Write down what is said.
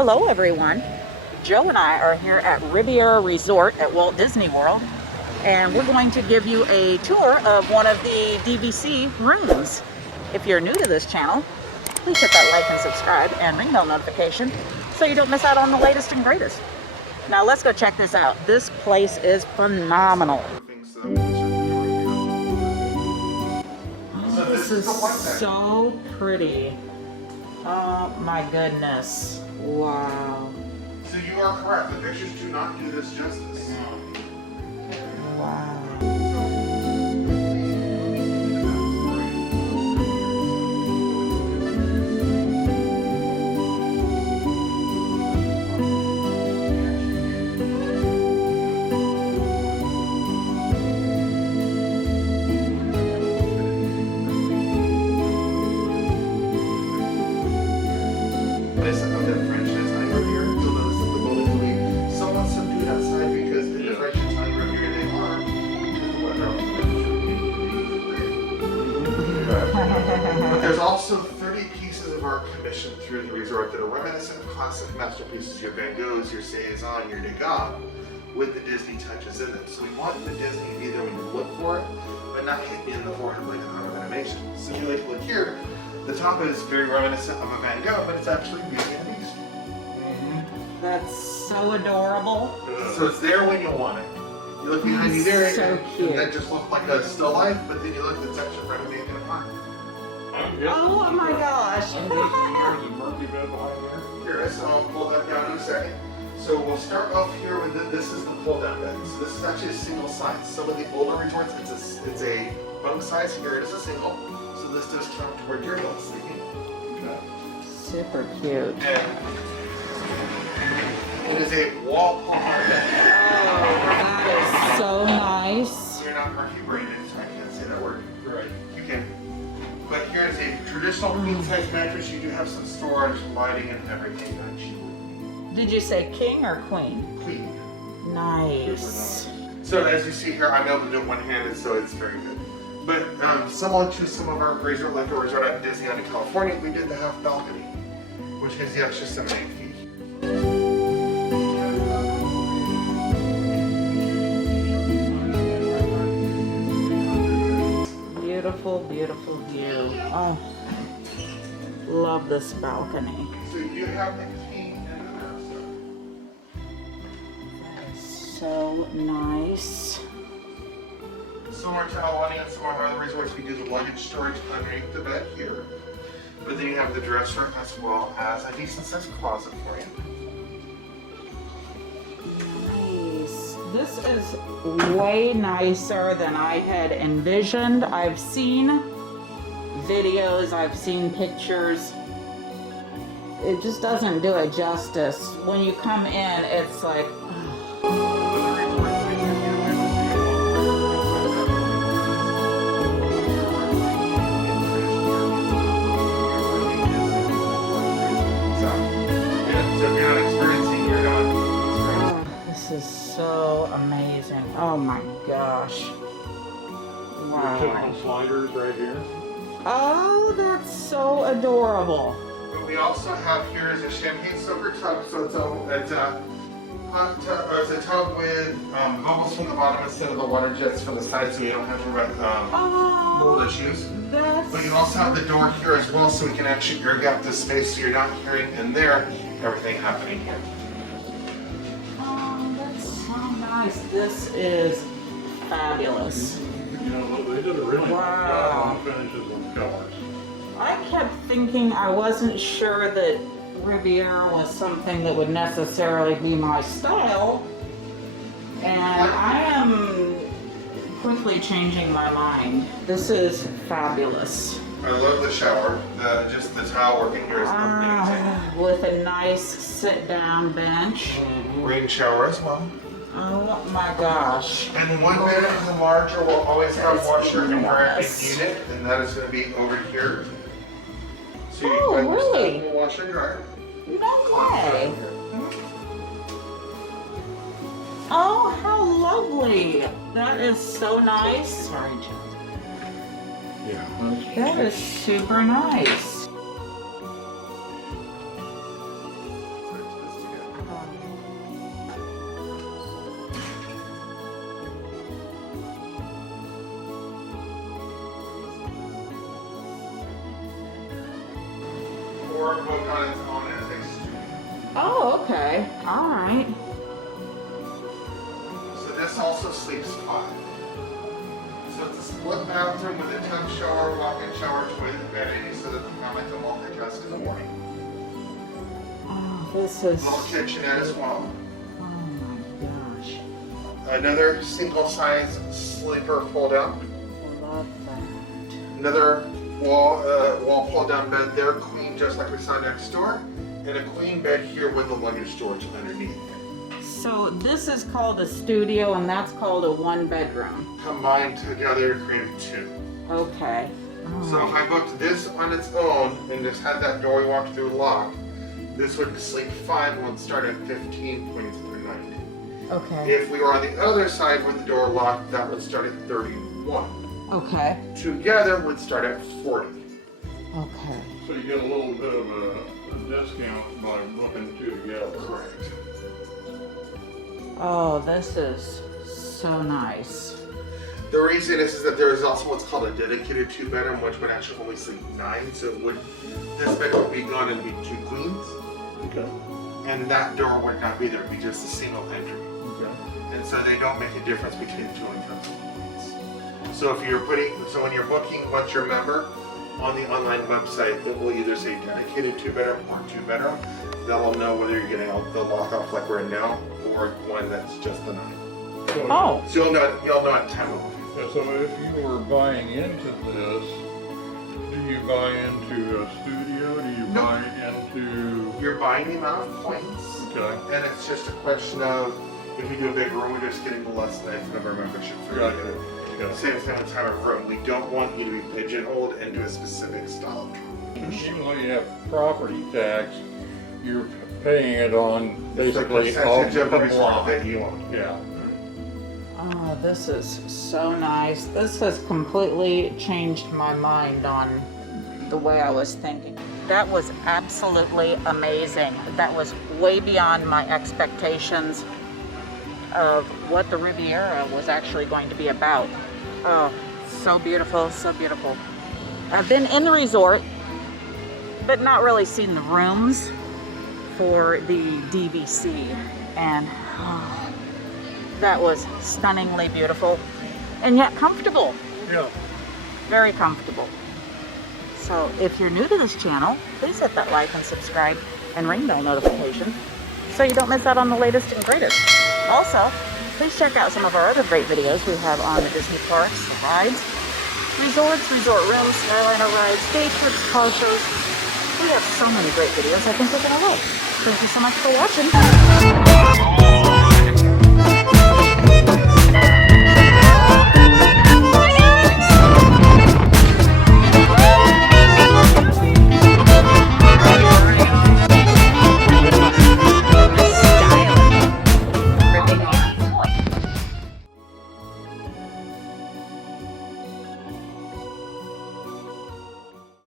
Hello everyone. Joe and I are here at Riviera Resort at Walt Disney World, and we're going to give you a tour of one of the DVC rooms. If you're new to this channel, please hit that like and subscribe and ring bell notification so you don't miss out on the latest and greatest. Now let's go check this out. This place is phenomenal. Oh, this is so pretty. Oh my goodness. Wow. So you are correct. The pictures do not do this justice. Wow. This of the French Italian Riviera. So notice that the buildings will be somewhat subdued outside because in the French Italian Riviera they are. But there's also 30 pieces of art commissioned through the resort that are reminiscent of classic masterpieces, your Van Goghs, your Cézanne, your Degas, with the Disney touches in it. So we want the Disney to be there when you look for it, but not hit you in the forehead like a lot of animation. So if you like look here, the top is very reminiscent of a Van Gogh, but it's actually Beauty and the Beast. That's so adorable. So it's there when you want it. You look behind you there, So and cute. that just looks like a still life, but then you look at the texture right away in the park. Oh my gosh. Here, so I'll pull that down in a second. So we'll start off here with this is the pull down bed. So this is actually a single size. Some of the older resorts, it's a bunk size. Here it is a single. So this does count toward your hill sleeping. Super cute. And it is a wall pull down bed. That is so nice. You're not mercury braided, so I can't say that word. Right. You can. But here is a traditional queen size mattress. You do have some storage, lighting, and everything. Did you say king or queen? Queen. Nice. So as you see here, I'm able to do it one-handed, so it's very good. But similar to some of our resort, like a resort out in Disneyland in California, we did the half balcony, which gives the extra 7 8 feet. Beautiful, beautiful view. Oh, love this balcony. So you have the king and the That is so nice. similar to adjoining and some of our other resorts, we do the luggage storage underneath the bed here. But then you have the dresser as well as a decent sized closet for you. Nice. This is way nicer than I had envisioned. I've seen videos, I've seen pictures. It just doesn't do it justice. When you come in, it's like, this is so amazing. Oh my gosh. Wow. Typical sliders right here. Oh, that's so adorable. But we also have here is a champagne soaker tub, so it's a hot tub, or it's a tub with bubbles from the bottom instead of the water jets from the side, so you don't have to mold issues. That's But you also have the door here as well, so we can actually air gap this space, so you're not hearing in there everything happening here. oh, that's so nice. This is fabulous. You know, they did a really Wow. nice job on finishes and colors. I kept thinking I wasn't sure that Riviera was something that would necessarily be my style, and I am quickly changing my mind. This is fabulous. I love the shower. Just the towel working here is amazing. With a nice sit-down bench. Rain shower as well. Oh my gosh. And one bed is larger will always have washer and dryer Yes. unit, and that is going to be over here. So you Oh, can put your really? stuff in the washer and dryer. No way. Oh, how lovely. That is so nice. Sorry, Joe. Yeah. That is super nice. or book on its own as a studio. Oh, okay. All right. So this also sleeps 5. So it's a split bathroom with a tub shower, walk-in shower, toilet, vanity, so that the family can multitask in the morning. Oh, this is. Little kitchenette as well. Oh my gosh. Another single-size sleeper fold-out. Love that. Another wall pull-down bed there, queen, just like we saw next door, and a queen bed here with the luggage storage underneath. So this is called a studio, and that's called a 1-bedroom. Combined together, created 2. Okay. So if I booked this on its own and just had that door we walked through locked, this would sleep 5 and would start at 15 points per night. Okay. If we were on the other side with the door locked, that would start at 31. Okay. Together would start at 40. Okay. So you get a little bit of a discount by booking 2 together. Correct. Oh, this is so nice. The reason is that there is also what's called a dedicated 2-bedroom, which would actually only sleep 9. So it would, this bed would be gone and be 2 queens, Okay. and that door would not be there. It would be just a single entry. Okay. And so they don't make a difference between 2 and triple queens. So if you're so when you're booking, once you're a member on the online website, it will either say dedicated 2-bedroom or 2-bedroom. That will know whether you're getting the lock off like we're in now, or one that's just the 9. So, Oh. So you'll know at time of. yeah, so if you were buying into this, do you buy into a studio? Do you No. buy into? You're buying the amount of points, Okay. and it's just a question of if you do a big room, we're just getting the less than of our membership for Gotcha. you. Okay. Same thing with time of room. We don't want you to be pigeonholed into a specific style of room. Even though you have property tax, you're paying it on It's a basically all percentage of the resort lot. that you own. Yeah. Oh, this is so nice. This has completely changed my mind on the way I was thinking. That was absolutely amazing. That was way beyond my expectations of what the Riviera was actually going to be about. Oh, so beautiful, so beautiful. I've been in the resort, but not really seen the rooms for the DVC, and that was stunningly beautiful and yet comfortable. Yeah. Very comfortable. So if you're new to this channel, please hit that like and subscribe and ring bell notification so you don't miss out on the latest and greatest. Also, please check out some of our other great videos we have on the Disney parks, the rides, resorts, resort rooms, Skyliner rides, day trips, car shows. We have so many great videos I think you're going to love. Thank you so much for watching.